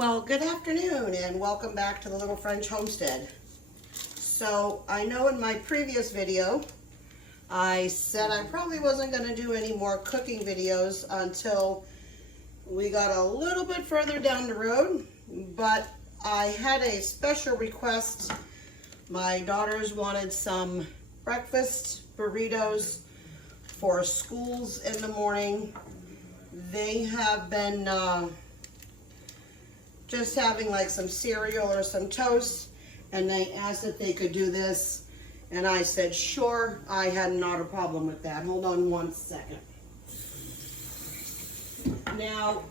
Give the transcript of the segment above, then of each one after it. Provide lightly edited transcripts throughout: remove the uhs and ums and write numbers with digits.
Well, good afternoon and welcome back to the Little French Homestead. So I know in my previous video I said I probably wasn't going to do any more cooking videos until we got a little bit further down the road, but I had a special request. My daughters wanted some breakfast burritos for schools in the morning. They have been just having like some cereal or some toast, and they asked if they could do this, and I said sure. I had not a problem with that. Hold on one second. Now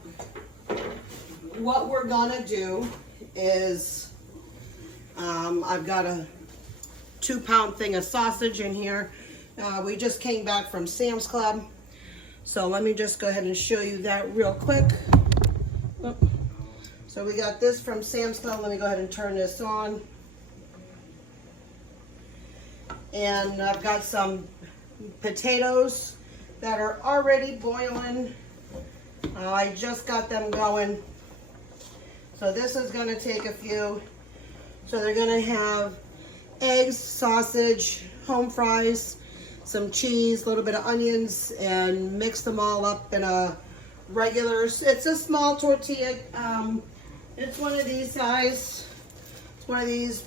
what we're gonna do is I've got a 2-pound thing of sausage in here. We just came back from Sam's Club, so let me just go ahead and show you that real quick. So we got this from Sam's Club. Let me go ahead and turn this on. And I've got some potatoes that are already boiling. I just got them going. So this is going to take a few. So they're going to have eggs, sausage, home fries, some cheese, a little bit of onions, and mix them all up in a regular, it's a small tortilla. It's one of these size. It's one of these.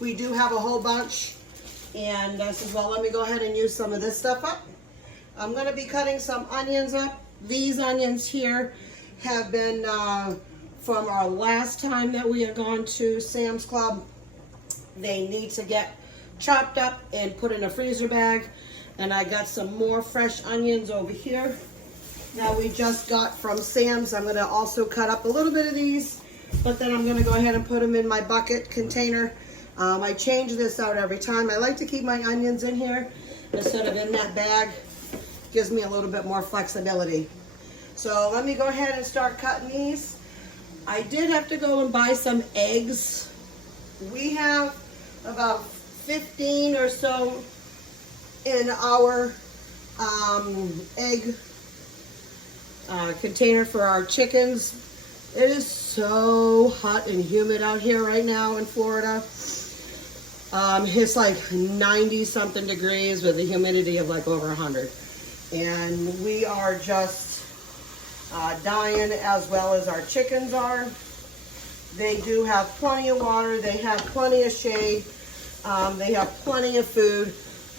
We do have a whole bunch. And I said, well, let me go ahead and use some of this stuff up. I'm going to be cutting some onions up. These onions here have been from our last time that we had gone to Sam's Club. They need to get chopped up and put in a freezer bag. And I got some more fresh onions over here that we just got from Sam's. I'm going to also cut up a little bit of these, but then I'm going to go ahead and put them in my bucket container. I change this out every time. I like to keep my onions in here instead of in that bag. Gives me a little bit more flexibility. So let me go ahead and start cutting these. I did have to go and buy some eggs. We have about 15 or so in our egg container for our chickens. It is so hot and humid out here right now in Florida. It's like 90 something degrees with a humidity of like over 100. And we are just dying, as well as our chickens are. They do have plenty of water. They have plenty of shade. They have plenty of food.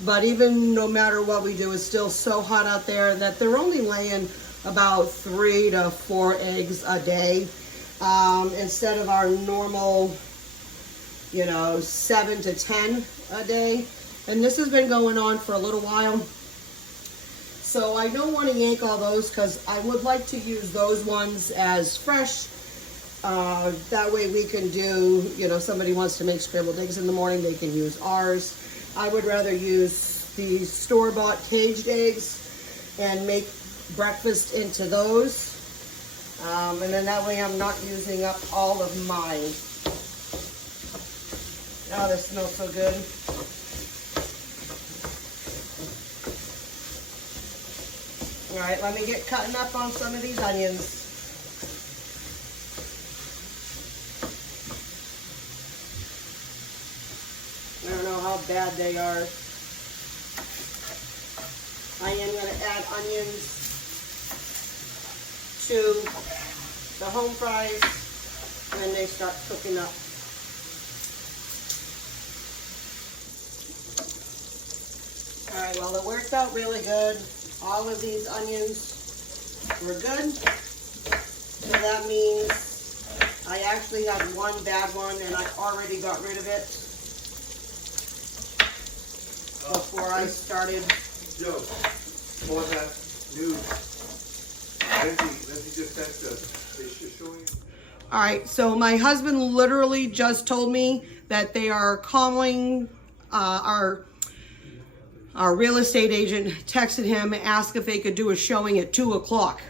But even no matter what we do, it's still so hot out there that they're only laying about 3 to 4 eggs a day, instead of our normal, 7 to 10 a day. And this has been going on for a little while. So I don't want to yank all those because I would like to use those ones as fresh. That way we can do, somebody wants to make scrambled eggs in the morning, they can use ours. I would rather use the store-bought caged eggs and make breakfast into those. And then that way I'm not using up all of mine. Oh, this smells so good. All right, let me get cutting up on some of these onions. I don't know how bad they are. I am going to add onions to the home fries when they start cooking up. All right, well, it worked out really good. All of these onions were good. So that means I actually had one bad one and I already got rid of it before I started. Joe, for that news, Lindsay just sent is showing. All right, so my husband literally just told me that they are calling our real estate agent, texted him, asked if they could do a showing at 2 o'clock.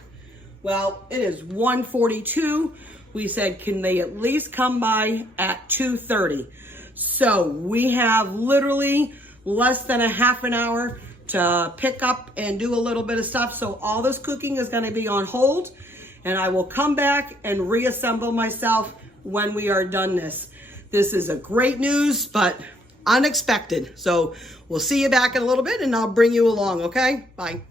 Well, it is 1:42. We said, can they at least come by at 2:30? So we have literally less than a half an hour to pick up and do a little bit of stuff. So all this cooking is going to be on hold. and I will come back and reassemble myself when we are done this. This is a great news, but unexpected. So we'll see you back in a little bit and I'll bring you along, okay? Bye.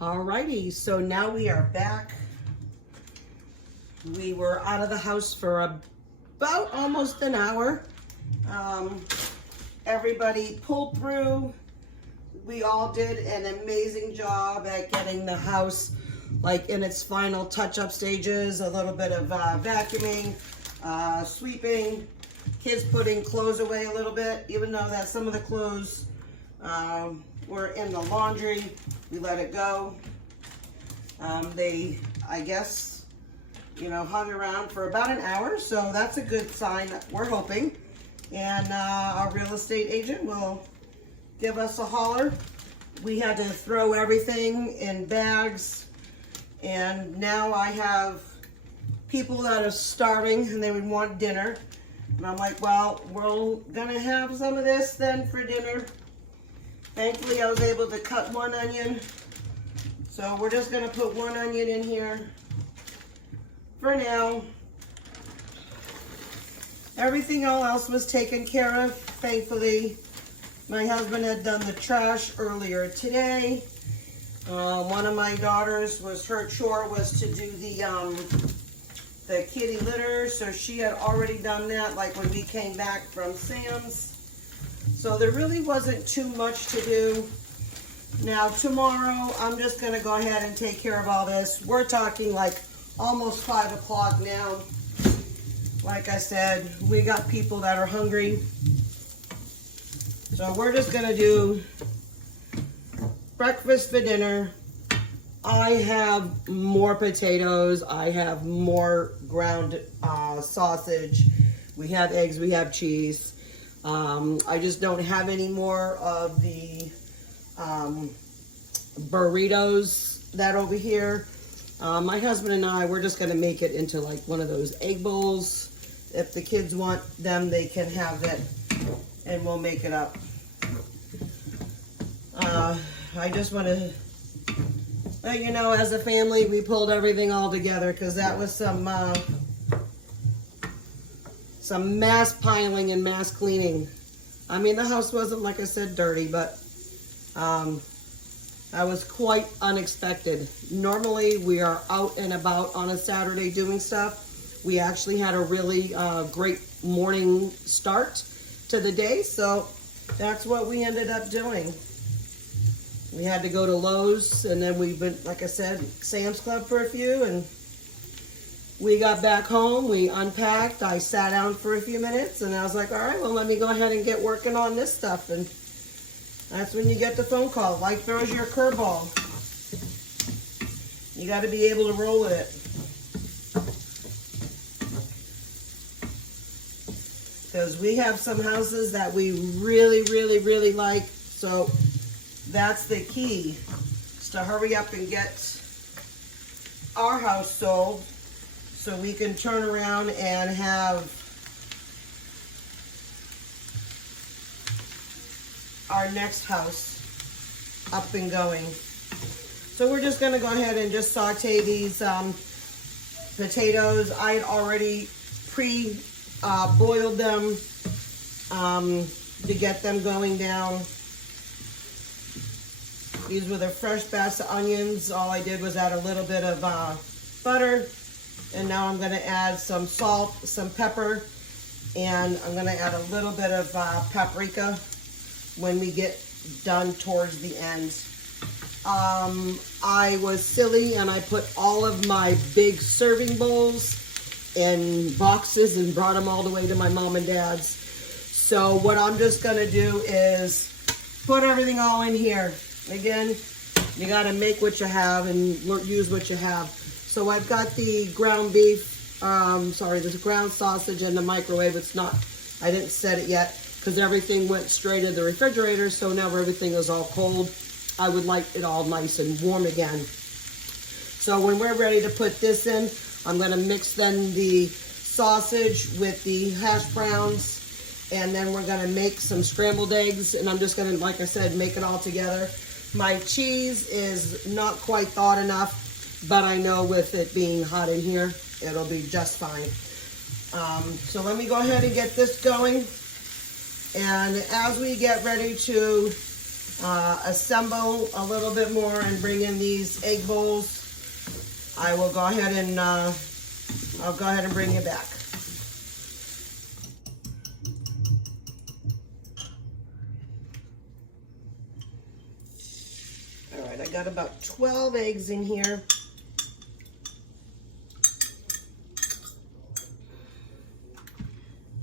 Alrighty, so now we are back. We were out of the house for about almost an hour. Everybody pulled through. We all did an amazing job at getting the house like in its final touch-up stages, a little bit of vacuuming, sweeping, kids putting clothes away a little bit, even though that some of the clothes were in the laundry, we let it go. They, I guess, you know, hung around for about an hour, so that's a good sign, we're hoping. And our real estate agent will give us a holler. We had to throw everything in bags, and now I have people that are starving and they would want dinner. And I'm like, well, we're gonna have some of this then for dinner. Thankfully, I was able to cut one onion. So we're just gonna put one onion in here for now. Everything else was taken care of, thankfully. My husband had done the trash earlier today. One of my daughters her chore was to do the kitty litter, so she had already done that, like when we came back from Sam's. So there really wasn't too much to do. Now tomorrow, I'm just gonna go ahead and take care of all this. We're talking like almost 5 o'clock now. Like I said, we got people that are hungry. So we're just gonna do breakfast for dinner. I have more potatoes. I have more ground sausage. We have eggs, we have cheese. I just don't have any more of the burritos that over here. My husband and I, we're just gonna make it into like one of those egg bowls. If the kids want them, they can have it, and we'll make it up. I just want to let you know, as a family, we pulled everything all together because that was some mass piling and mass cleaning. I mean, the house wasn't, like I said, dirty, but that was quite unexpected. Normally, we are out and about on a Saturday doing stuff. We actually had a really great morning start to the day, so that's what we ended up doing. We had to go to Lowe's, and then we went, like I said, Sam's Club for a few, and we got back home, we unpacked, I sat down for a few minutes, and I was like, all right, well, let me go ahead and get working on this stuff. And that's when you get the phone call. Life throws you a curveball. You got to be able to roll with it. Because we have some houses that we really, really, really like. So that's the key, is to hurry up and get our house sold so we can turn around and have our next house up and going. So we're just gonna go ahead and just saute these potatoes. I had already boiled them to get them going down. These were the fresh batch of onions. All I did was add a little bit of butter, and now I'm gonna add some salt, some pepper, and I'm gonna add a little bit of paprika when we get done towards the end. I was silly and I put all of my big serving bowls in boxes and brought them all the way to my mom and dad's. So what I'm just gonna do is put everything all in here. Again, you gotta make what you have and use what you have. So I've got the ground beef, the ground sausage in the microwave. I didn't set it yet because everything went straight in the refrigerator, so now everything is all cold. I would like it all nice and warm again. So when we're ready to put this in, I'm gonna mix then the sausage with the hash browns, and then we're gonna make some scrambled eggs, and I'm just gonna, like I said, make it all together. My cheese is not quite thawed enough, but I know with it being hot in here, it'll be just fine. So let me go ahead and get this going. And as we get ready to assemble a little bit more and bring in these egg bowls, I will go ahead and I'll go ahead and bring you back. All right, I got about 12 eggs in here.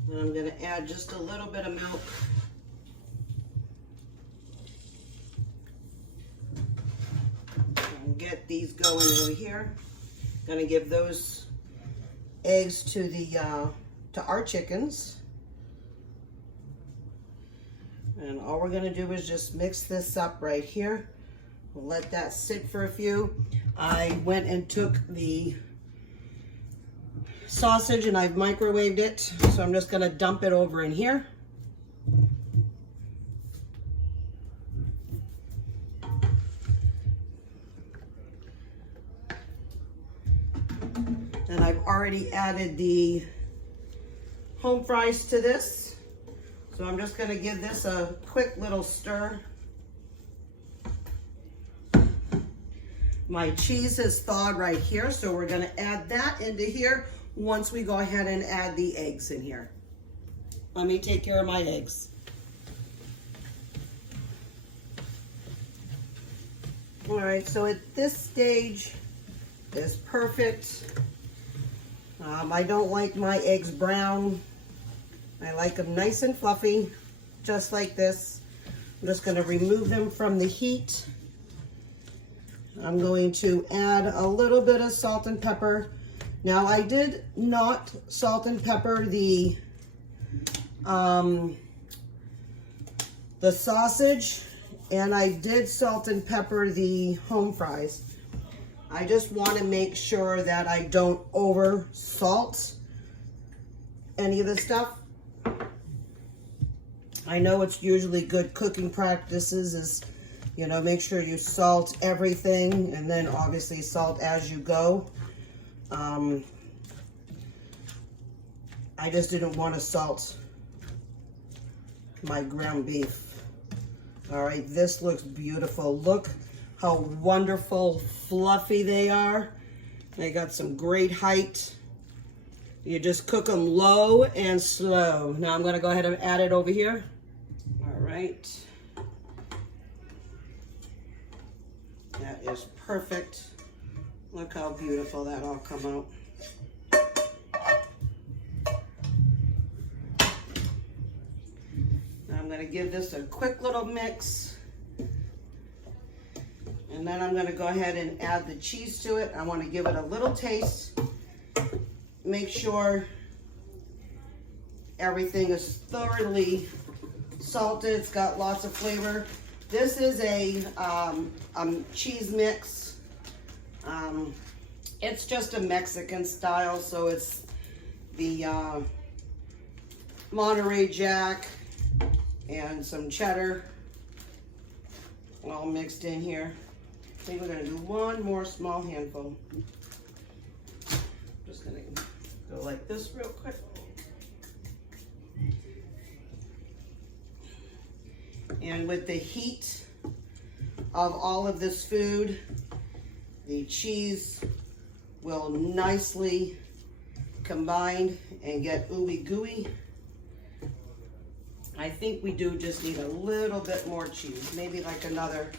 And I'm going to add just a little bit of milk. And get these going over here. Going to give those eggs to our chickens. And all we're going to do is just mix this up right here. We'll let that sit for a few. I went and took the sausage and I've microwaved it, so I'm just going to dump it over in here. And I've already added the home fries to this, so I'm just going to give this a quick little stir. My cheese is thawed right here, so we're going to add that into here once we go ahead and add the eggs in here. Let me take care of my eggs. All right, so at this stage is perfect. I don't like my eggs brown. I like them nice and fluffy, just like this. I'm just going to remove them from the heat. I'm going to add a little bit of salt and pepper. Now I did not salt and pepper the sausage, and I did salt and pepper the home fries. I just want to make sure that I don't over salt any of the stuff. I know it's usually good cooking practices is, you know, make sure you salt everything and then obviously salt as you go. I just didn't want to salt my ground beef. All right, this looks beautiful. Look how wonderful, fluffy they are. They got some great height. You just cook them low and slow. Now I'm going to go ahead and add it over here. All right. That is perfect. Look how beautiful that all come out. Now I'm going to give this a quick little mix. And then I'm going to go ahead and add the cheese to it. I want to give it a little taste. Make sure everything is thoroughly salted. It's got lots of flavor. This is a cheese mix. It's just a Mexican style, so it's the Monterey Jack and some cheddar all mixed in here. I think we're going to do one more small handful. Just going to go like this real quick. And with the heat of all of this food, the cheese will nicely combine and get ooey gooey. I think we do just need a little bit more cheese, maybe like another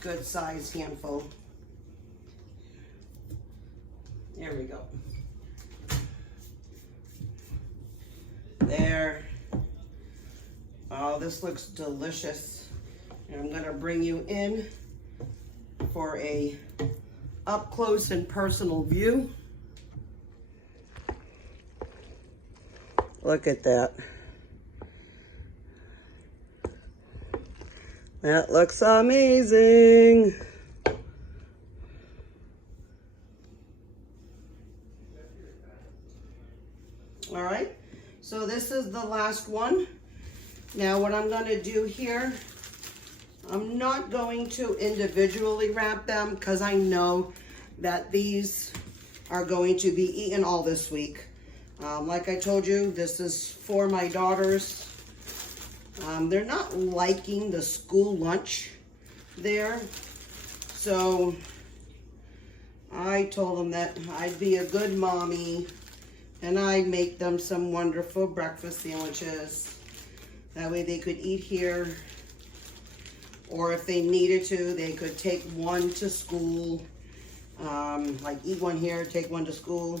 good sized handful. There we go. There. Oh, this looks delicious. And I'm gonna bring you in for a up close and personal view. Look at that. That looks amazing. All right, so this is the last one. Now what I'm gonna do here I'm not going to individually wrap them because I know that these are going to be eaten all this week. Like I told you, this is for my daughters. They're not liking the school lunch there. So I told them that I'd be a good mommy and I'd make them some wonderful breakfast sandwiches. That way they could eat here, or if they needed to, they could take one to school. Like eat one here, take one to school.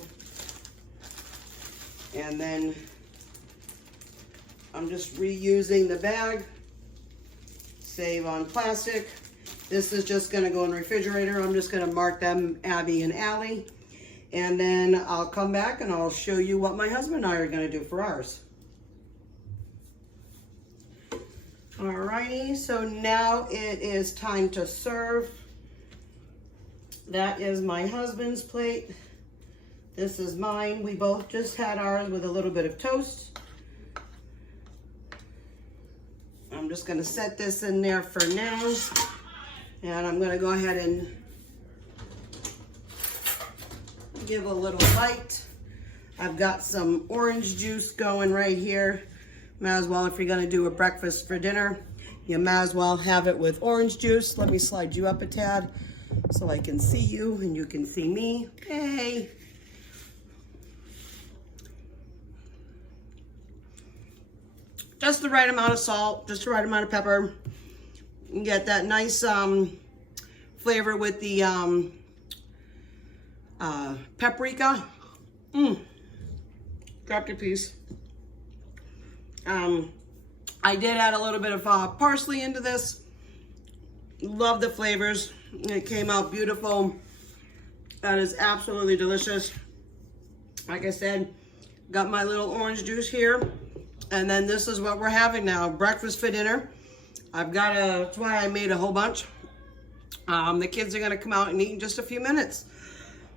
And then I'm just reusing the bag. Save on plastic. This is just gonna go in the refrigerator. I'm just gonna mark them Abby and Allie. And then I'll come back and I'll show you what my husband and I are gonna do for ours. Alrighty, so now it is time to serve. That is my husband's plate. This is mine. We both just had ours with a little bit of toast. I'm just gonna set this in there for now. And I'm gonna go ahead and give a little bite. I've got some orange juice going right here. Might as well, if you're gonna do a breakfast for dinner, you might as well have it with orange juice. Let me slide you up a tad so I can see you and you can see me. Hey. Just the right amount of salt, just the right amount of pepper. You get that nice flavor with the paprika. Dropped a piece. I did add a little bit of parsley into this. Love the flavors. It came out beautiful. That is absolutely delicious. Like I said, got my little orange juice here. And then this is what we're having now. Breakfast for dinner. That's why I made a whole bunch. The kids are gonna come out and eat in just a few minutes.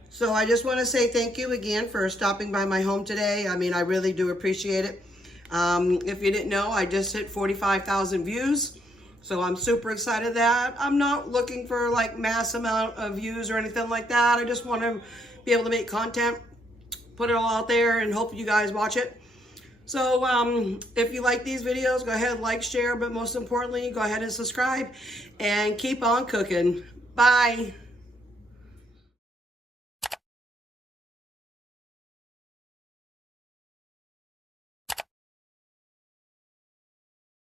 So I just wanna say thank you again for stopping by my home today. I mean, I really do appreciate it. If you didn't know, I just hit 45,000 views. So I'm super excited that I'm not looking for like mass amount of views or anything like that. I just want to be able to make content, put it all out there, and hope you guys watch it. So if you like these videos, go ahead, like, share, but most importantly, go ahead and subscribe and keep on cooking. Bye.